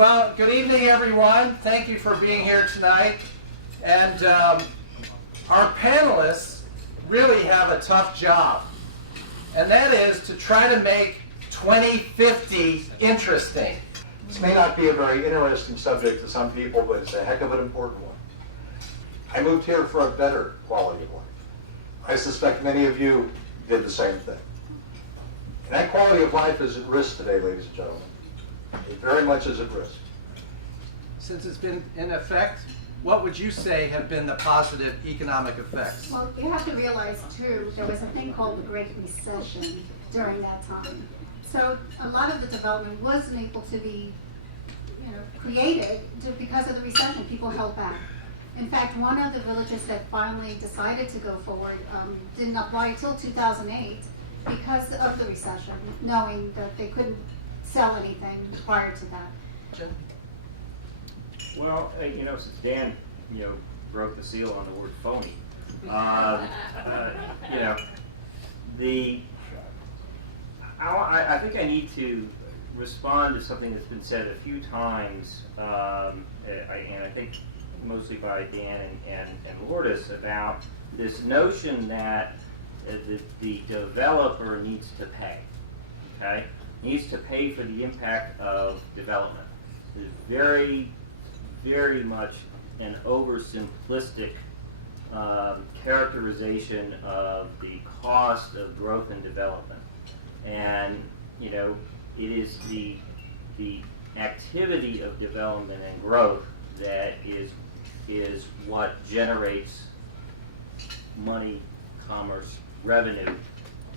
Well, good evening, everyone. Thank you for being here tonight. And our panelists really have a tough job, and that is to try to make 2050 interesting. This may not be a very interesting subject to some people, but it's a heck of an important one. I moved here for a better quality of life. I suspect many of you did the same thing. And that quality of life is at risk today, ladies and gentlemen. It very much is at risk. Since it's been in effect, what would you say have been the positive economic effects? Well, you have to realize, too, there was a thing called the Great Recession during that time. So a lot of the development wasn't able to be, created because of the recession. People held back. In fact, one of the villages that finally decided to go forward didn't apply until 2008 because of the recession, knowing that they couldn't sell anything prior to that. Well, since Dan, broke the seal on the word phony, I think I need to respond to something that's been said a few times, and I think mostly by Dan and Lourdes, about this notion that the developer needs to pay, okay? Needs to pay for the impact of development. There's very, very much an oversimplistic characterization of the cost of growth and development. And, it is the activity of development and growth that is what generates money, commerce, revenue.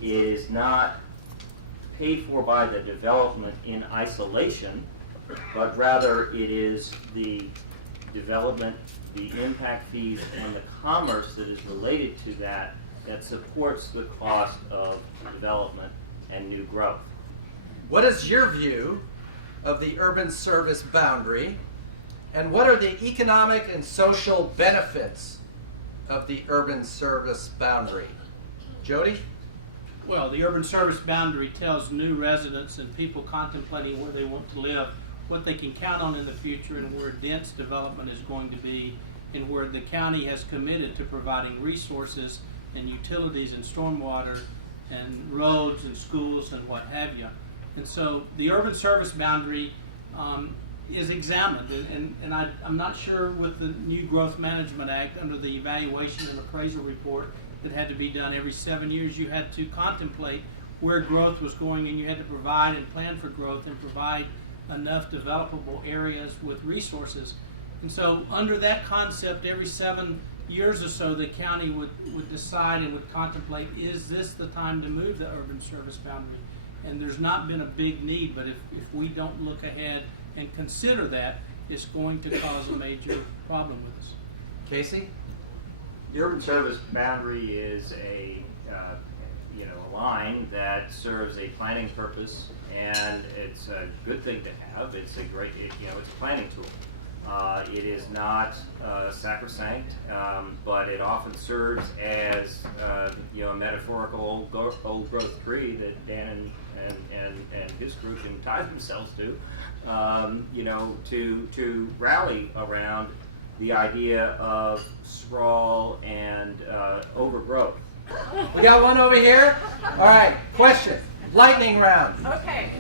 It is not paid for by the development in isolation, but rather it is the development, the impact fees, and the commerce that is related to that supports the cost of development and new growth. What is your view of the urban service boundary, and what are the economic and social benefits of the urban service boundary? Jody? Well, the urban service boundary tells new residents and people contemplating where they want to live what they can count on in the future and where dense development is going to be, and where the county has committed to providing resources and utilities and stormwater and roads and schools and what have you. And so the urban service boundary is examined, and I'm not sure with the new Growth Management Act, under the evaluation and appraisal report that had to be done every 7 years, you had to contemplate where growth was going, and you had to provide and plan for growth and provide enough developable areas with resources. And so under that concept, every 7 years or so, the county would decide and would contemplate, is this the time to move the urban service boundary? And there's not been a big need, but if we don't look ahead and consider that, it's going to cause a major problem with us. Casey? The urban service boundary is a line that serves a planning purpose, and it's a good thing to have. It's a great, it's a planning tool. It is not sacrosanct, but it often serves as a metaphorical old growth tree that Dan and his group can tie themselves to, to rally around the idea of sprawl and overgrowth. We got one over here. All right, question. Lightning round. Okay.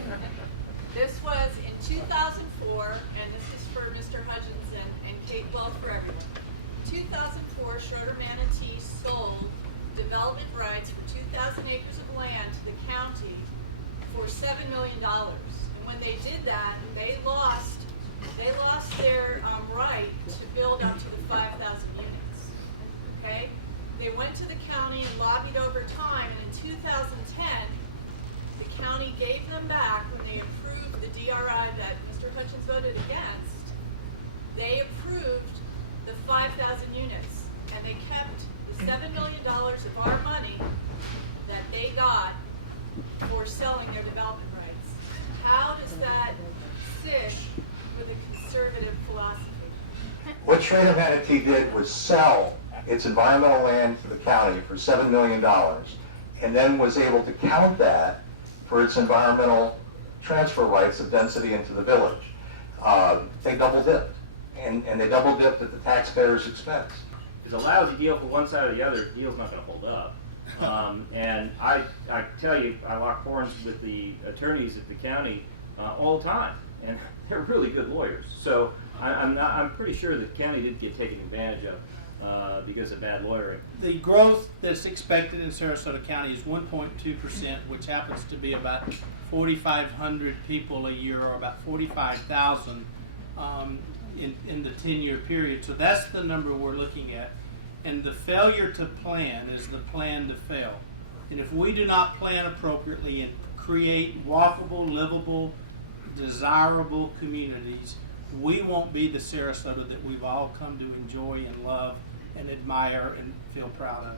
This was in 2004, and this is for Mr. Hutchinson and Kate, well, for everyone. 2004, Schroeder Manatee sold development rights for 2,000 acres of land to the county for $7 million. And when they did that, they lost their right to build up to the 5,000 units. Okay? They went to the county and lobbied over time, and in 2010, the county gave them back, when they approved the DRI that Mr. Hutchins voted against, they approved the 5,000 units, and they kept the $7 million of our money that they got for selling their development rights. How does that sit with a conservative philosophy? What Schroeder Manatee did was sell its environmental land to the county for $7 million, and then was able to count that for its environmental transfer rights of density into the village. they double dipped. And they double dipped at the taxpayer's expense. It's a lousy deal for one side or the other. The deal's not going to hold up. And I tell you, I lock horns with the attorneys at the county all the time, and they're really good lawyers. So I'm pretty sure the county did get taken advantage of because of bad lawyering. The growth that's expected in Sarasota County is 1.2%, which happens to be about 4,500 people a year, or about 45,000 in the 10-year period. So that's the number we're looking at. And the failure to plan is the plan to fail. And if we do not plan appropriately and create walkable, livable, desirable communities, we won't be the Sarasota that we've all come to enjoy and love and admire and feel proud of.